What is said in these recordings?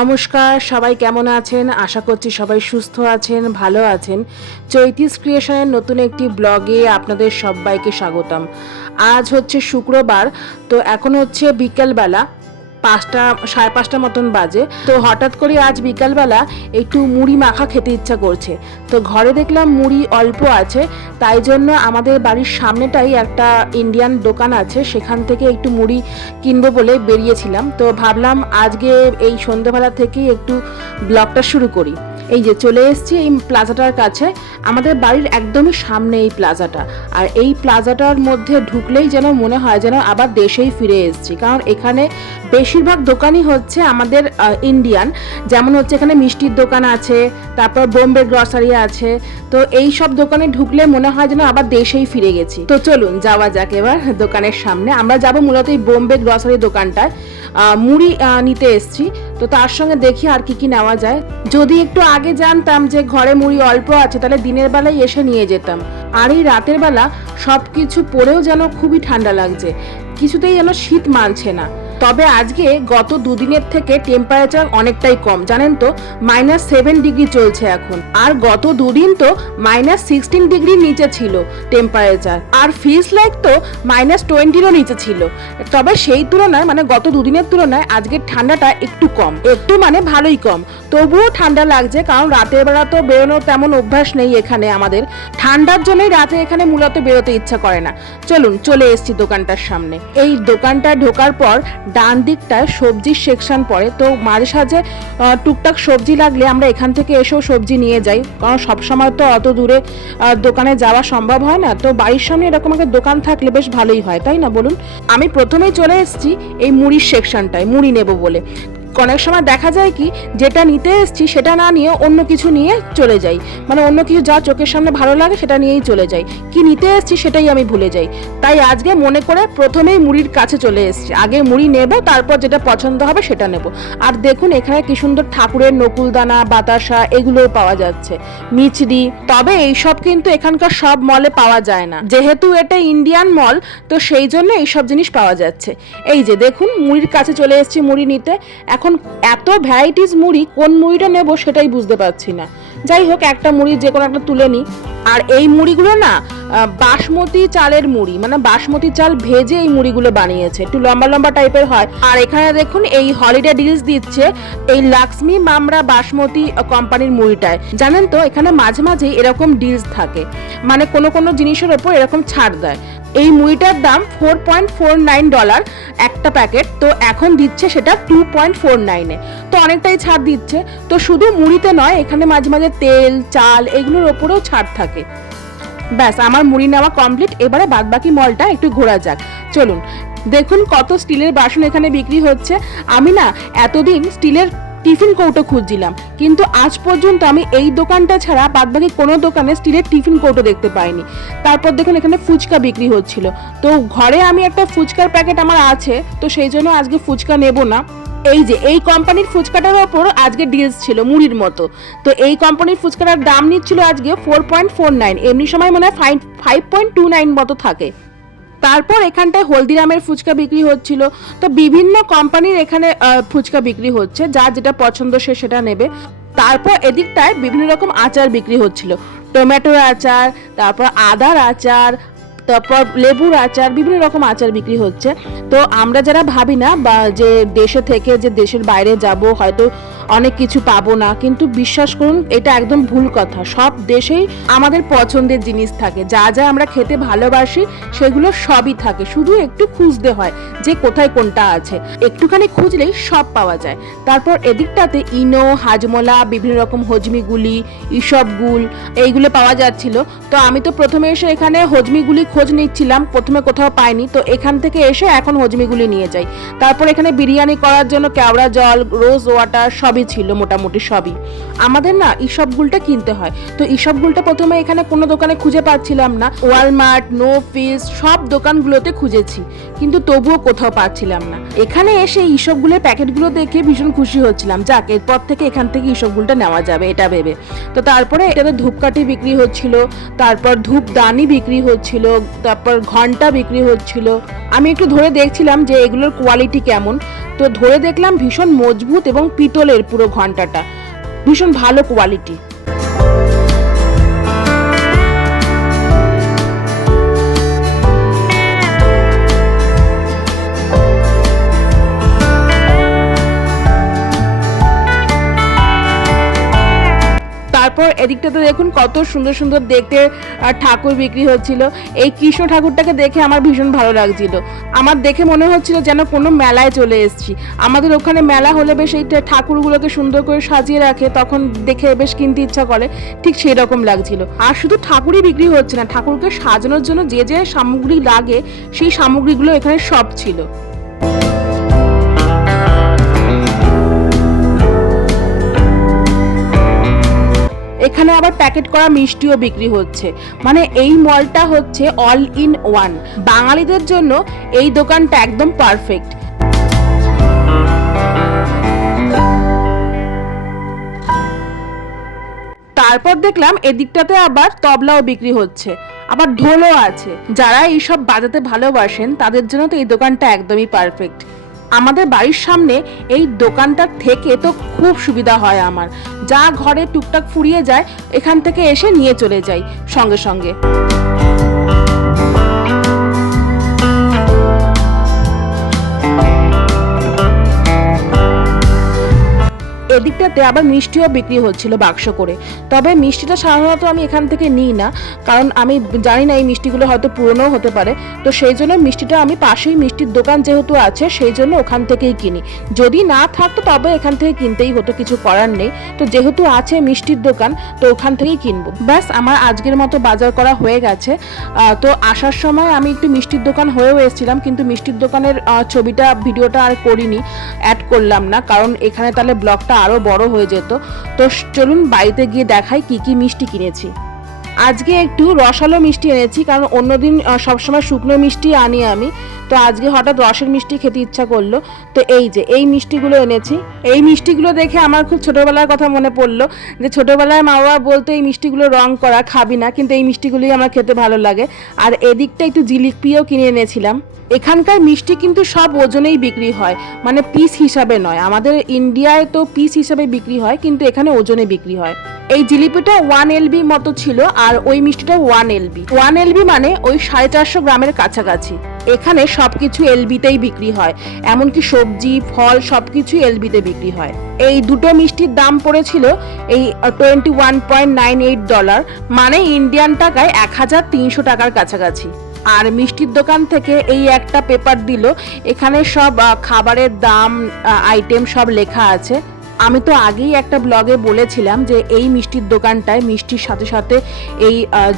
নমস্কার, সবাই কেমন আছেন? আশা করছি সবাই সুস্থ আছেন, ভালো আছেন। চৈতিস ক্রিয়েশনের নতুন একটি ব্লগে আপনাদের সবাইকে স্বাগতম। আজ হচ্ছে শুক্রবার, তো এখন হচ্ছে বিকেলবেলা। পাঁচটা, সাড়ে পাঁচটা মতন বাজে। তো হঠাৎ করে আজ বিকালবেলা একটু মুড়ি মাখা খেতে ইচ্ছা করছে। তো ঘরে দেখলাম মুড়ি অল্প আছে, তাই জন্য আমাদের বাড়ির সামনেটাই একটা ইন্ডিয়ান দোকান আছে, সেখান থেকে একটু মুড়ি কিনবো বলে বেরিয়েছিলাম। তো ভাবলাম আজকে এই সন্ধ্যেবেলা থেকেই একটু ব্লগটা শুরু করি। এই যে চলে এসেছি এই প্লাজাটার কাছে, আমাদের বাড়ির একদমই সামনে এই প্লাজাটা। আর এই প্লাজাটার মধ্যে ঢুকলেই যেন মনে হয় যেন আবার দেশেই ফিরে এসেছি। কারণ এখানে বেশিরভাগ দোকানই হচ্ছে আমাদের ইন্ডিয়ান যেমন হচ্ছে এখানে মিষ্টির দোকান আছে, তারপর বোম্বে গ্রসারি আছে। তো এই সব দোকানে ঢুকলে মনে হয় যেন আবার দেশেই ফিরে গেছি। তো চলুন, যাওয়া যাক এবার দোকানের সামনে। আমরা যাব মূলত এই বোম্বে গ্রসারি দোকানটায়। মুড়ি নিতে এসছি। তো তার সঙ্গে দেখি আর কি কি নেওয়া যায়। যদি একটু আগে জানতাম যে ঘরে মুড়ি অল্প আছে, তাহলে দিনের বেলায় এসে নিয়ে যেতাম। আর এই রাতের বেলা সব কিছু পরেও যেন খুবই ঠান্ডা লাগছে। কিছুতেই যেন শীত মানছে না। তবে আজকে গত দুদিনের থেকে টেম্পারেচার অনেকটাই কম। জানেন তো মাইনাস সেভেন ডিগ্রি চলছে এখন। আর গত দুদিন তো মাইনাস সিক্সটিন ডিগ্রির নিচে ছিল টেম্পারেচার আর ফিস লাইক তো মাইনাস টোয়েন্টিরও নিচে ছিল। তবে সেই তুলনায় মানে গত দুদিনের তুলনায় আজকের ঠান্ডাটা একটু কম। একটু মানে ভালোই কম। তবুও ঠান্ডা লাগছে, কারণ রাতের বেলা তো বেরোনোর তেমন অভ্যাস নেই এখানে আমাদের। ঠান্ডার জন্যই রাতে এখানে মূলত বেরোতে ইচ্ছা করে না। চলুন, চলে এসছি দোকানটার সামনে। এই দোকানটা ঢোকার পর ডান দিকটায় সবজির সেকশন পড়ে। তো মাঝে সাঝে টুকটাক সবজি লাগলে আমরা এখান থেকে এসেও সবজি নিয়ে যাই। কারণ সবসময় তো অত দূরে দোকানে যাওয়া সম্ভব হয় না। তো বাড়ির সামনে এরকম একটা দোকান থাকলে বেশ ভালোই হয়, তাই না বলুন? আমি প্রথমেই চলে এসেছি এই মুড়ির সেকশনটায় মুড়ি নেব বলে। অনেক সময় দেখা যায় কি, যেটা নিতে এসেছি সেটা না নিয়ে অন্য কিছু নিয়ে চলে যাই। মানে অন্য কিছু যা চোখের সামনে ভালো লাগে সেটা নিয়েই চলে যাই। কি নিতে এসেছি সেটাই আমি ভুলে যাই। তাই আজকে মনে করে প্রথমেই মুড়ির কাছে চলে এসেছি। আগে মুড়ি নেব, তারপর যেটা পছন্দ হবে সেটা নেব। আর দেখুন এখানে কি সুন্দর ঠাকুরের নকুলদানা, বাতাসা এগুলোও পাওয়া যাচ্ছে। মিচড়ি তবে এইসব কিন্তু এখানকার সব মলে পাওয়া যায় না। যেহেতু এটা ইন্ডিয়ান মল, তো সেই জন্য এইসব জিনিস পাওয়া যাচ্ছে। এই যে দেখুন, মুড়ির কাছে চলে এসেছি মুড়ি নিতে। এখন এত ভ্যারাইটিস মুড়ি কোন মুড়িটা নেব সেটাই বুঝতে পারছি না। যাই হোক, একটা মুড়ি যে কোনো একটা তুলে নিই আর এই মুড়িগুলো না বাসমতি চালের মুড়ি মানে বাসমতি চাল ভেজে এই মুড়িগুলো বানিয়েছে। একটু লম্বা লম্বা টাইপের হয়। আর এখানে দেখুন, এই হলিডে ডিলস দিচ্ছে এই লাক্সমি মামরা বাসমতি কোম্পানির মুড়িটায়। জানেন তো, এখানে মাঝে মাঝে এরকম ডিলস থাকে। মানে কোনো কোনো জিনিসের ওপর এরকম ছাড় দেয়। এই মুড়িটার দাম four point four nine dollar একটা প্যাকেট তো এখন দিচ্ছে সেটা টু পয়েন্ট ফোর নাইনে তো অনেকটাই ছাড় দিচ্ছে। তো শুধু মুড়িতে নয়, এখানে মাঝে মাঝে তেল, চাল, এগুলোর ওপরেও ছাড় থাকে। ব্যাস, আমার মুড়ি নেওয়া কমপ্লিট এবারে বাদবাকি মলটা একটু ঘোরা যাক। চলুন, দেখুন কত স্টিলের বাসন এখানে বিক্রি হচ্ছে। আমি না, এতদিন স্টিলের টিফিন কৌটো খুঁজছিলাম। কিন্তু আজ পর্যন্ত আমি এই দোকানটা ছাড়া বাদবাকি কোনো দোকানে স্টিলের টিফিন কৌটো দেখতে পাইনি। তারপর দেখুন এখানে ফুচকা বিক্রি হচ্ছিল। তো ঘরে আমি একটা ফুচকার প্যাকেট আমার আছে, তো সেই জন্য আজকে ফুচকা নেব না। এই যে, এই কোম্পানির ফুচকাটার ওপর আজকে ডিলস ছিল মুড়ির মতো। তো এই কোম্পানির ফুচকাটার দাম নিচ্ছিল আজকে ফোর পয়েন্ট ফোর নাইন এমনি সময় মনে হয় five five point two nine মতো থাকে। তারপর এখানটায় হলদিরামের ফুচকা বিক্রি হচ্ছিল। তো বিভিন্ন কোম্পানির এখানে ফুচকা বিক্রি হচ্ছে যার যেটা পছন্দ সে সেটা নেবে। তারপর এদিকটায় বিভিন্ন রকম আচার বিক্রি হচ্ছিল। টমেটোর আচার, তারপর আদার আচার, তারপর লেবুর আচার, বিভিন্ন রকম আচার বিক্রি হচ্ছে। তো আমরা যারা ভাবি না বা যে দেশে থেকে, যে দেশের বাইরে যাব, হয়তো অনেক কিছু পাবো না, কিন্তু বিশ্বাস করুন, এটা একদম ভুল কথা। সব দেশেই আমাদের পছন্দের জিনিস থাকে। যা যা আমরা খেতে ভালোবাসি, সেগুলো সবই থাকে। শুধু একটু খুঁজতে হয় যে কোথায় কোনটা আছে। একটুখানি খুঁজলেই সব পাওয়া যায়। তারপর এদিকটাতে ইনো, হাজমোলা, বিভিন্ন রকম হজমিগুলি, ইসবগুল, এইগুলো পাওয়া যাচ্ছিল। তো আমি তো প্রথমে এসে এখানে হজমিগুলি খোঁজ নিচ্ছিলাম, প্রথমে কোথাও পাইনি। তো এখান থেকে এসে এখন হজমিগুলি নিয়ে যাই। তারপর এখানে বিরিয়ানি করার জন্য, কেওড়া জল, রোজ ওয়াটার সবই ছিল, মোটামুটি সবই। আমাদের না ইসবগুলটা কিনতে হয়। তো ইসবগুলটা প্রথমে এখানে কোনো দোকানে খুঁজে পাচ্ছিলাম না। ওয়ালমার্ট নো ফিস সব দোকানগুলোতে খুঁজেছি। কিন্তু তবুও কোথাও পাচ্ছিলাম না। এখানে এসে ইসবগুলের প্যাকেটগুলো দেখে ভীষণ খুশি হচ্ছিলাম। যাক, এরপর থেকে এখান থেকে ইসবগুলটা নেওয়া যাবে, এটা ভেবে। তো তারপরে এটাতে ধূপকাঠি বিক্রি হচ্ছিল, তারপর ধূপদানি বিক্রি হচ্ছিল, তারপর ঘণ্টা বিক্রি হচ্ছিল। আমি একটু ধরে দেখছিলাম যে এগুলোর কোয়ালিটি কেমন। তো ধরে দেখলাম ভীষণ মজবুত এবং পিতলের পুরো ঘন্টাটা। ভীষণ ভালো কোয়ালিটি এদিকটাতে দেখুন কত সুন্দর সুন্দর দেখতে ঠাকুর বিক্রি হচ্ছিল। এই কৃষ্ণ ঠাকুরটাকে দেখে আমার ভীষণ ভালো লাগছিল। আমার দেখে মনে হচ্ছিল যেন কোনো মেলায় চলে এসেছি। আমাদের ওখানে মেলা হলে বেশ এই ঠাকুরগুলোকে সুন্দর করে সাজিয়ে রাখে, তখন দেখে বেশ কিনতে ইচ্ছা করে, ঠিক সেই রকম লাগছিল। আর শুধু ঠাকুরই বিক্রি হচ্ছে না, ঠাকুরকে সাজানোর জন্য যে যে সামগ্রী লাগে, সেই সামগ্রীগুলো এখানে সব ছিল। এখানে আবার প্যাকেট করা মিষ্টিও বিক্রি হচ্ছে। মানে এই মলটা হচ্ছে অল ইন ওয়ান বাঙালিদের জন্য এই দোকানটা একদম পারফেক্ট তারপর দেখলাম এদিকটাতে আবার তবলাও বিক্রি হচ্ছে। আবার ঢোলও আছে। যারা এইসব বাজাতে ভালোবাসেন, তাদের জন্য তো এই দোকানটা একদমই পারফেক্ট আমাদের বাড়ির সামনে এই দোকানটার থেকে তো খুব সুবিধা হয় আমার। যা ঘরে টুকটাক ফুরিয়ে যায়, এখান থেকে এসে নিয়ে চলে যাই সঙ্গে সঙ্গে। এদিকটাতে আবার মিষ্টিও বিক্রি হচ্ছিল বাক্স করে। তবে মিষ্টিটা সাধারণত আমি এখান থেকে নিই না, কারণ আমি জানি না এই মিষ্টিগুলো হয়তো পুরনোও হতে পারে। তো সেই জন্য মিষ্টিটা আমি পাশেই মিষ্টির দোকান যেহেতু আছে, সেই জন্য ওখান থেকেই কিনি। যদি না থাকতো তবে এখান থেকে কিনতেই হতো, কিছু করার নেই। তো যেহেতু আছে মিষ্টির দোকান, তো ওখান থেকেই কিনবো। ব্যাস, আমার আজকের মতো বাজার করা হয়ে গেছে। তো আসার সময় আমি একটু মিষ্টির দোকান হয়েও এসেছিলাম, কিন্তু মিষ্টির দোকানের ছবিটা, ভিডিওটা আর করিনি, অ্যাড করলাম না, কারণ এখানে তাহলে ব্লগটা আরও বড় হয়ে যেত। তো চলুন বাড়িতে গিয়ে দেখাই কি কি মিষ্টি কিনেছি। আজকে একটু রসালো মিষ্টি এনেছি, কারণ অন্যদিন সবসময় শুকনো মিষ্টি আনি আমি। তো আজকে হঠাৎ রসের মিষ্টি খেতে ইচ্ছা করল। তো এই যে, এই মিষ্টিগুলো এনেছি। এই মিষ্টিগুলো দেখে আমার খুব ছোটোবেলার কথা মনে পড়ল যে, ছোটোবেলায় মা বাবা বলতো, এই মিষ্টিগুলো রং করা, খাবি না। কিন্তু এই মিষ্টিগুলোই আমার খেতে ভালো লাগে। আর এদিকটা একটু জিলিপিও কিনে এনেছিলাম। এখানকার মিষ্টি কিন্তু সব ওজনেই বিক্রি হয়। মানে পিস হিসাবে নয়। আমাদের ইন্ডিয়ায় তো পিস হিসাবে বিক্রি হয়, কিন্তু এখানে ওজনে বিক্রি হয়। এই জিলিপিটা ওয়ান এলবি মতো ছিল আর ওই মিষ্টিটা ওয়ান এলবি ওয়ান এলবি মানে ওই সাড়ে চারশো গ্রামের কাছাকাছি। এখানে সবকিছু এলবিতেই বিক্রি হয়। এমনকি সবজি, ফল সবকিছু এলবিতে বিক্রি হয়। এই দুটো মিষ্টির দাম পড়েছিল এই twenty one point nine eight dollar মানে ইন্ডিয়ান টাকায় এক হাজার তিনশো টাকার কাছাকাছি। আর মিষ্টির দোকান থেকে এই একটা পেপার দিল। এখানে সব খাবারের দাম আইটেম সব লেখা আছে। আমি তো আগেই একটা ব্লগে বলেছিলাম যে এই মিষ্টির দোকানটায় মিষ্টির সাথে সাথে এই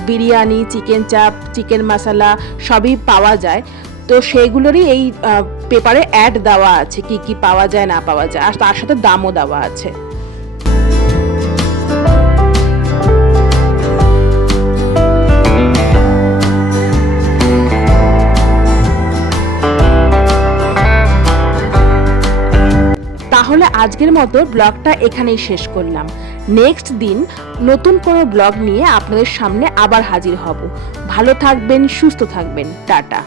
বিরিয়ানি চিকেন চাপ চিকেন মশলা সবই পাওয়া যায়। তো সেইগুলোরই এই পেপারে অ্যাড দেওয়া আছে কি কি পাওয়া যায়, না পাওয়া যায়, আর তার সাথে দামও দেওয়া আছে। তাহলে আজকের মতো ব্লগটা এখানেই শেষ করলাম। নেক্সট দিন নতুন কোনো ব্লগ নিয়ে আপনাদের সামনে আবার হাজির হব। ভালো থাকবেন, সুস্থ থাকবেন। টাটা।